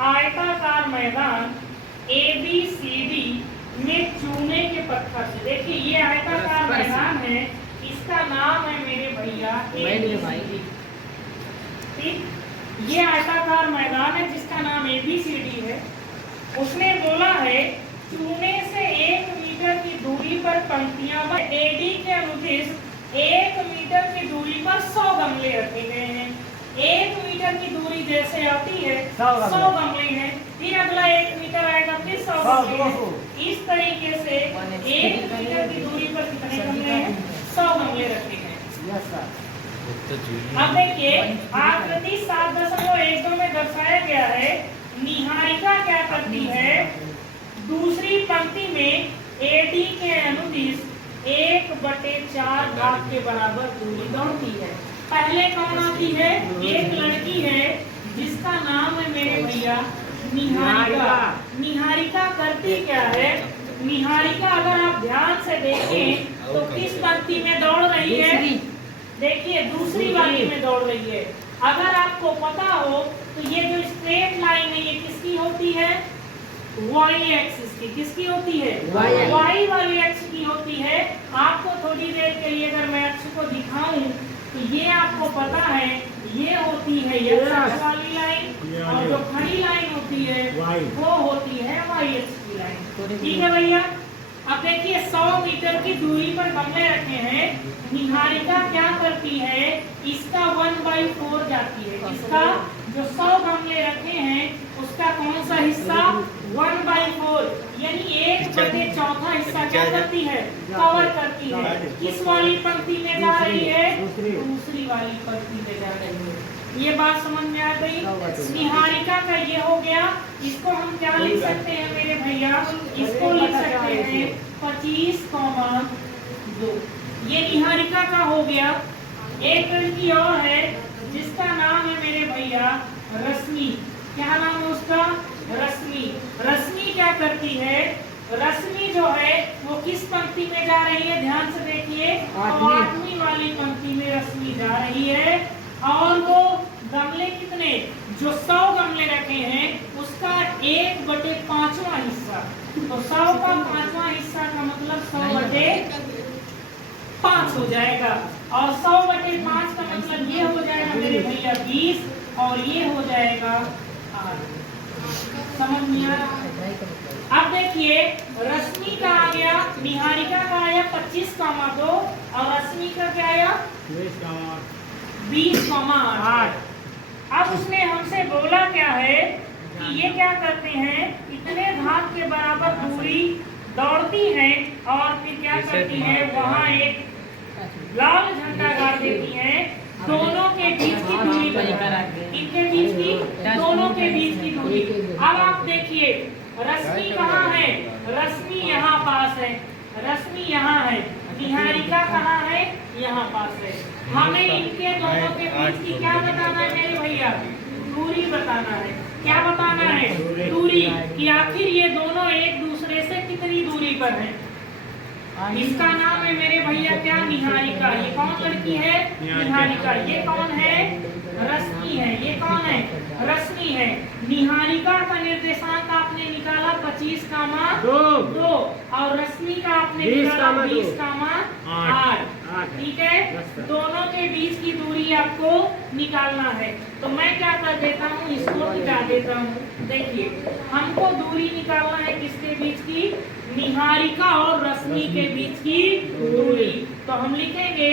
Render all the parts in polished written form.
आयताकार मैदान ABCD में चूने के पत्थर से, देखिए ये आयताकार मैदान है, इसका नाम है मेरे भैया ABCD। ठीक, ये आयताकार मैदान है जिसका नाम ABCD है। उसने बोला है चूने से 1 मीटर की दूरी पर पंक्तियां AD के अनुदिश 1 मीटर की दूरी पर 100 गमले रखे गए हैं। 1 मीटर की दूरी जैसे आती है 100 गमले हैं, फिर अगला 1 मीटर आएगा फिर 100 गमले हैं। इस तरीके से 1 मीटर की दूरी पर कितने गमले हैं? 100 गमले रखे हैं। अब देखिए आकृति 7.12 में दर्शाया गया है। निहारिका क्या करती है? दूसरी पंक्ति में AD के अनुदिश 1/4 भाग के बराबर दूरी दौड़ती है। पहले कौन आती है? एक लड़की है जिसका नाम है मेरे भैया निहारिका। निहारिका करती क्या है? निहारिका अगर आप ध्यान से देखें तो किस पंक्ति में दौड़ रही है? देखिए दूसरी वाली में दौड़ रही है। अगर आपको पता हो तो ये जो स्ट्रेट लाइन है ये किसकी होती है? y एक्सिस की। किसकी होती है? y वाली अक्ष की होती है। आपको थोड़ी देर के लिए अगर मैं अक्ष को दिखाऊं तो ये आपको पता है ये होती है x वाली लाइन, और जो खड़ी लाइन होती है वो होती है y एक्स की लाइन। ठीक है भैया। अब देखिए 100 मीटर की दूरी पर गमले रखे हैं। निहारिका क्या करती है? इसका 1/4 जाती है। इसका जो 100 गमले रखे हैं उसका कौन सा हिस्सा? 1/4 यानी 1/4 हिस्सा क्या करती है? कवर करती है। किस वाली पंक्ति में जा रही है? दूसरी वाली पंक्ति में जा रही है। ये बात समझ में आ गई? निहारिका का ये हो गया। इसको हम क्या लिख सकते हैं मेरे भैया? इसको लिख सकते हैं 25,2। ये निहारिका का हो गया। एक लड़की और है जिसका नाम है मेरे भैया रश्मि। क्या नाम है उसका? रश्मि। रश्मि क्या करती है? रश्मि जो है वो किस पंक्ति में जा रही है? ध्यान से देखिए, 8वीं वाली पंक्ति में रश्मि जा रही है। और वो गमले कितने? जो 100 गमले रखे हैं उसका 1/5वां हिस्सा। तो 100 का 5वां हिस्सा का मतलब 100/5 हो जाएगा। और 100/5 का मतलब ये हो जाएगा मेरे भैया 20, और ये हो जाएगा 8। समझ में आ रहा? अब देखिए रश्मि का आ गया, निहारिका का आया 25,2 और रश्मि का क्या आया? 20,8। अब उसने हमसे बोला क्या है कि ये क्या करते हैं? इतने भाग के बराबर दूरी दौड़ती हैं और फिर क्या करती है? वहाँ एक लाल झंडा गाड़ देती हैं। दोनों के बीच की दूरी इनके बीच की, दोनों के बीच की दूरी। अब आप देखिए रश्मि कहाँ है? रश्मि यहाँ पास है, रश्मि यहाँ है, निहारिका कहाँ है? यहाँ पास है। हमें इनके दोनों के बीच की क्या बताना है मेरे भैया? दूरी बताना है। क्या बताना है? दूरी, कि आखिर ये दोनों एक दूसरे से कितनी दूरी पर हैं। इसका नाम है मेरे भैया क्या? निहारिका। ये कौन लड़की है? निहारिका। ये कौन है? रश्मि है। ये कौन है? रश्मि है। निहारिका का निर्देशांक आपने निकाला 25,2 और रश्मि का आपने निकाला 20,8। ठीक है, दोनों के बीच की दूरी आपको निकालना है। तो मैं क्या कर देता हूँ, इसको मिटा देता हूँ। देखिए हमको दूरी निकालना है किसके बीच की? निहारिका और रश्मि के बीच की दूरी। तो हम लिखेंगे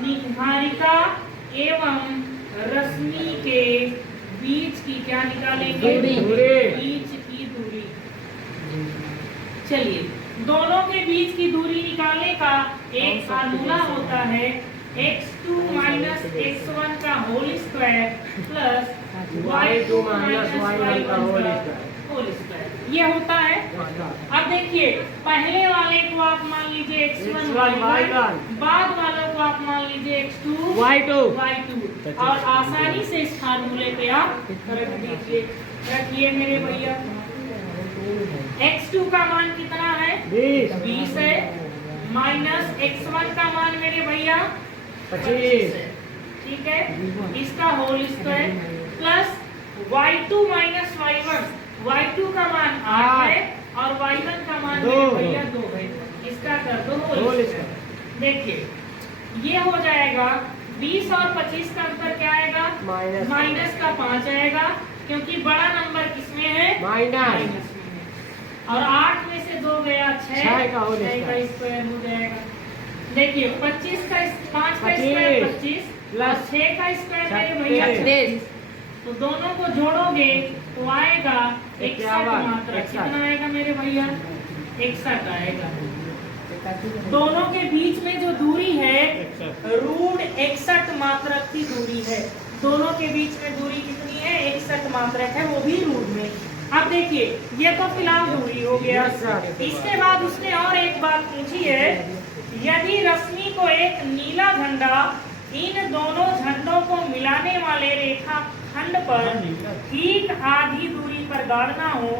निहारिका एवं रश्मि के बीच की क्या निकालेंगे? बीच की दूरी। चलिए दोनों के बीच की दूरी निकालने का एक फार्मूला होता है x2 माइनस x1 का whole square plus y2 minus y1 का होल स्क्वायर। ये होता है। अब देखिए पहले वाले को आप मान लीजिए x1 y1, बाद वालों को आप मान लीजिए x2 y2 और आसानी से इस फार्मूले पे आप रख दीजिए। रखिए मेरे भैया, x2 का मान कितना है? 20 है, माइनस x1 का मान मेरे भैया 25 है। ठीक है, इसका whole square plus y2 minus y1, y2 का मान 8 है और y1 का मान मेरे भैया 2 है। इसका कर दो होल स्क्वायर। देखिए ये हो जाएगा 20 और 25 का अंतर क्या आएगा? माइनस का 5 आएगा, क्योंकि बड़ा नंबर किसमें है? माइनस में है। और 8 में से 2 गया 6 का स्क्वायर हो जाएगा। देखिए 25 का 5 का स्क्वायर 25 प्लस 6 का स्क्वायर मेरे भैया 36। तो दोनों को जोड़ोगे तो आएगा 61 मात्रा। कितना आएगा मेरे भैया? 61 आएगा। दोनों के बीच में जो दूरी है रूट 61 मात्रक की दूरी है। दोनों के बीच में दूरी कितनी है? 61 मात्रक है, वो भी रूट में। अब देखिए ये तो फिलहाल दूरी हो गया। इसके बाद उसने और एक बात पूछी है, यदि रश्मि को एक नीला झंडा इन दोनों झंडों को मिलाने वाले रेखा खंड पर ठीक आधी दूरी पर गाड़ना हो